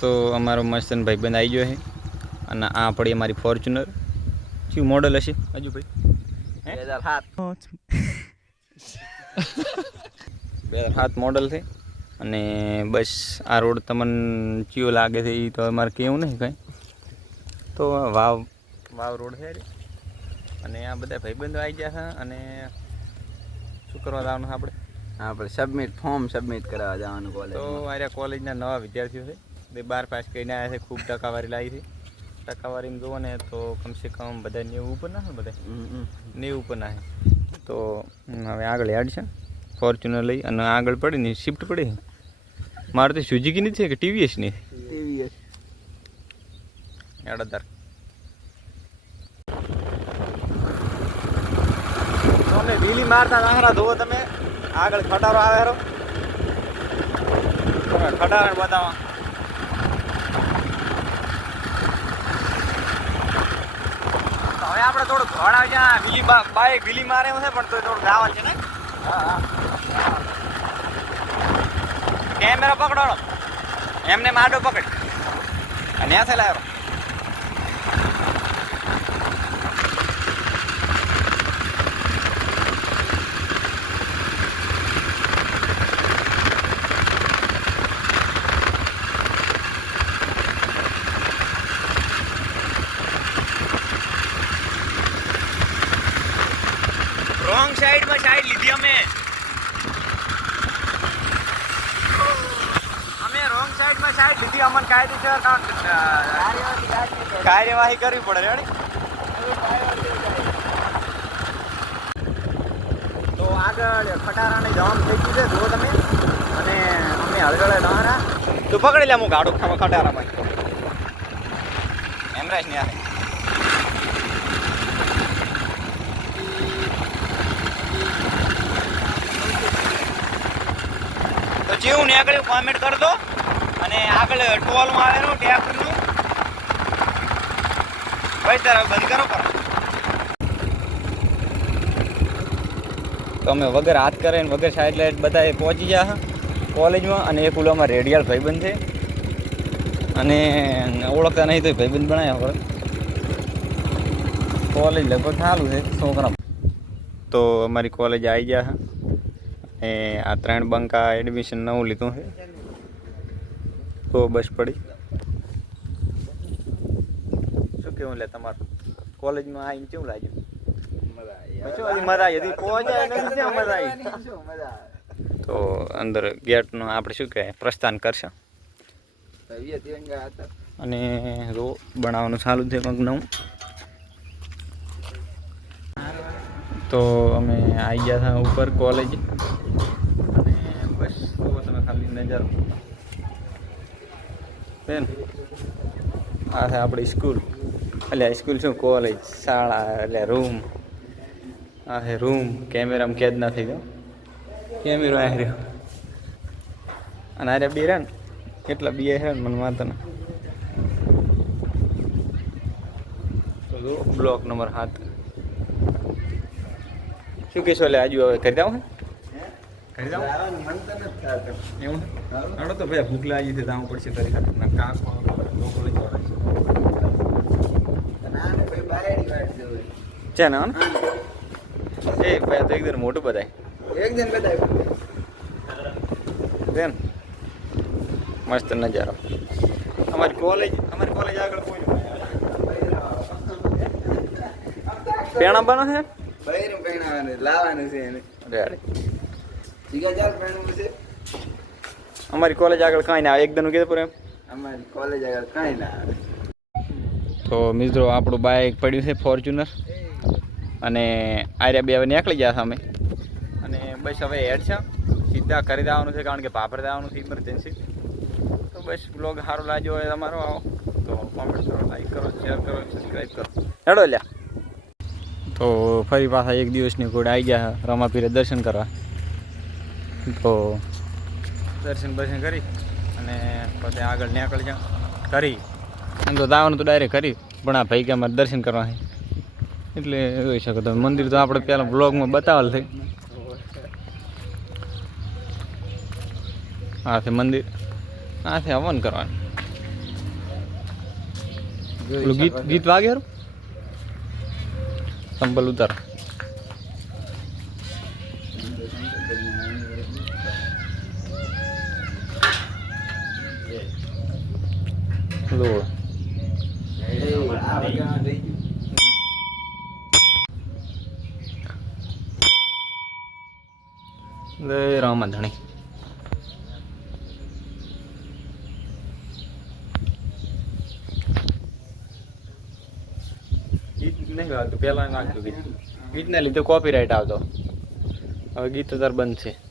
તો અમારો મસ્તન ભાઈબંધ આવી ગયો છે અને આ પડી અમારી ફોર્ચ્યુનર શું મોડલ હશે હજુ ભાઈ 2007 મોડલ છે અને બસ આ રોડ તમને ચિયો લાગે છે એ તો અમારે કેવું નહીં કંઈ તો વાવ રોડ છે અને આ બધા ભાઈબંધો આવી ગયા છે અને શું કરવા જવાનું આપણે ફોર્મ સબમિટ કરાવવા જવાનું કોલેજ. તો આ કોલેજના નવા વિદ્યાર્થીઓ છે તે 12 પાસ કરીને આવ્યા છે. ખૂબ ટકાવારી લાવી છે. ટકાવારીમાં જુઓ ને તો કમસે કમ બધા 90 ઉપર ના બધા 90 ઉપર ના તો હવે આગળ યાદ છે ફોર્ચ્યુનર લઈ અને આગળ પડી ને શિફ્ટ પડી મારે તો સુઝુકીની છે કે ટીવીએસની એડાદાર તમે વીલી મારતા નાખરા ધોવો તમે આગળ ખટારો આવે હેરો ખટારા બતાવો હવે આપણે થોડું ઘોડા જ્યાં વીલી બાઈક વીલી મારે છે પણ તો થોડું ધાવલ છે ને કેમેરા પકડો એમને માડો પકડ અને ત્યાં લાવ્યો રોંગ સાઈડમાં સાઈડ લીધી અમે રોંગ સાઈડમાં સાઈડ લીધી અમને કાયદેસર કાર્યવાહી કરવી પડે રેડી તો આગળ ખટારાને જવાનું થઈ ગયું છે જુઓ તમે અને અમે હળગળે નહારા તો પકડી લે હું ગાડો ખટારામાં એમરાજ ને આવે તો જેવું ને આગળ કોમેન્ટ કરી દો અને આગળ ટોલમાં આવેલું ટ્રેક્ટરનું ભાઈ તારા બંધ કરો તો અમે વગર હાથ કરે ને વગર સાઈડ લાઈટ બધા પહોંચી ગયા કોલેજમાં અને એક ઓલામાં રેડિયાળ ભાઈબંધ છે અને ઓળખતા નહીં તો ભાઈબંધ બનાવ્યા હવે કોલેજ લગભગ સારું છે છોકરા તો અમારી કોલેજ આવી ગયા એ આ 3 બંકા એડમિશન નવું લીધું છે તો બસ પડી શું કેવું લે તમારું કોલેજમાં આવીને કેવું લાગ્યું મજા આવી તો અંદર ગેટનું આપણે શું કહે પ્રસ્થાન કરશે અને રો બનાવવાનું ચાલુ છે કંઈક નવું તો અમે આવી ગયા હતા ઉપર કોલેજ અને બસ તો તમે ખાલી નજારો બેન આ છે આપણી સ્કૂલ એટલે સ્કૂલ શું કોલેજ શાળા એટલે રૂમ આ છે રૂમ કેમેરામાં કેદ ના થઈ ગયો કેમેરો આ રહ્યો અને આરે બે રહ્યા ને કેટલા બે છે ને મને વાંધો ના તો બ્લોક નંબર 7 શું કહેશો એટલે આજુ હવે કરી દઉં કરી દઉં એવું હાડો તો ભાઈ ભૂખ લાગી છે જવું પડશે કરી કાકો છે ને એ ભાઈ તો એકદમ મોટું બધાય બેન મસ્ત નજારો અમારી કોલેજ આગળ કોઈ પેણા બનો છે લાવવાનું છે એને અમારી કોલેજ આગળ કાંઈ ના આવે એકદમ કીધું પર એમ અમારી કોલેજ આગળ કાંઈ ના આવે તો મિત્રો આપણું બાઇક પડ્યું છે ફોર્ચ્યુનર અને આર્યા બે હવે નીકળી ગયા અમે અને બસ હવે હેડ છે સીધા કરી દેવાનું છે કારણ કે ભાભર દેવાનું છે ઇમરજન્સી તો બસ બ્લોગ સારો લાગ્યો હોય તમારો આવો તો કોમેન્ટ કરો લાઈક કરો શેર કરો સબસ્ક્રાઈબ કરો હેડો લ્યા તો ફરી પાછા એક દિવસની કોડ આવી ગયા રમાપીરે દર્શન કરવા તો દર્શન કરી અને પછી આગળ નીકળી જા કરી એમ તો દાવાનું તો ડાયરેક્ટ કરી પણ આ ભાઈ કે અમારે દર્શન કરવા એટલે જોઈ શકો તમે મંદિર તો આપણે પહેલાં બ્લોગમાં બતાવેલ છે આ છે મંદિર આ છે હવન કરવાનું પેલું ગીત વાગે હારું સંભલ ઉતાર લો લે રામા ધણી ગીત નહીં ગાતું પહેલા નાખતું ગીતને લીધે કોપીરાઇટ આવતો હવે ગીત અત્યારે બંધ છે